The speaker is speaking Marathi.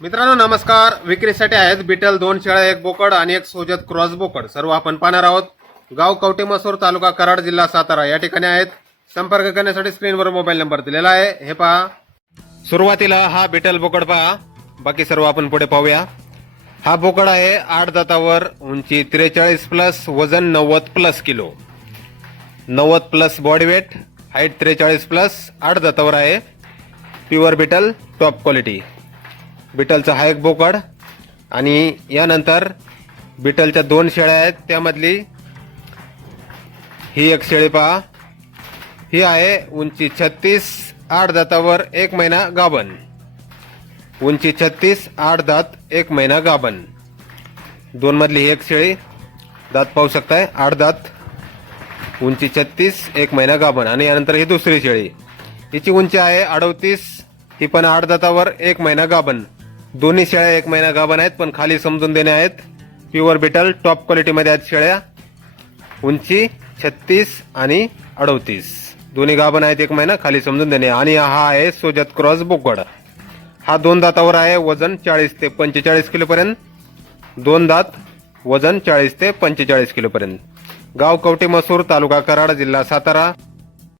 मित्रांनो नमस्कार. विक्रीसाठी आहेत बिटल दोन शेळ्या एक बोकड आणि एक सोजत क्रॉस बोकड. सर्व आपण पाहणार आहोत. गाव कवटे मसूर तालुका कराड जिल्हा सातारा. या ठिकाणी आहेत. संपर्क करण्यासाठी स्क्रीनवर मोबाईल नंबर दिलेला आहे. हे पहा. सुरुवातीला हा बिटल बोकड पहा. बाकी सर्व आपण पुढे पाहूया. हा बोकड आहे आठ दातावर उंची त्रेचाळीस प्लस वजन नव्वद प्लस किलो. नव्वद प्लस बॉडी वेट हाईट त्रेचाळीस प्लस आठ दातावर आहे. Pure Beetal top quality. बिटलचा हा एक बोकड आणि यानंतर बिटलच्या दोन शेळ्या आहेत. त्यामधली ही एक शेळी पहा. ही आहे उंची छत्तीस आठ दातावर एक महिना गाभण. उंची छत्तीस आठ दात एक महिना गाभण. दोन मधली ही एक शेळी दात पाहू शकताय आठ दात उंची छत्तीस एक महिना गाभण. आणि यानंतर ही दुसरी शेळी. हिची उंची आहे अडवतीस ही पण आठ दातावर एक महिना गाभण. दोन्ही शेळ्या एक महिना गाभण आहेत पण खाली समजून देणे आहेत. प्युअर बिटल टॉप क्वालिटीमध्ये आहेत शेळ्या. उंची छत्तीस आणि अडतीस. दोन्ही गाभण आहेत एक महिना खाली समजून देणे. आणि हा आहे सोजत क्रॉस बोकड. हा दोन दातावर आहे वजन चाळीस ते पंचेचाळीस किलोपर्यंत दोन दात वजन चाळीस ते पंचेचाळीस किलोपर्यंत गाव कवटे मसूर तालुका कराड जिल्हा सातारा.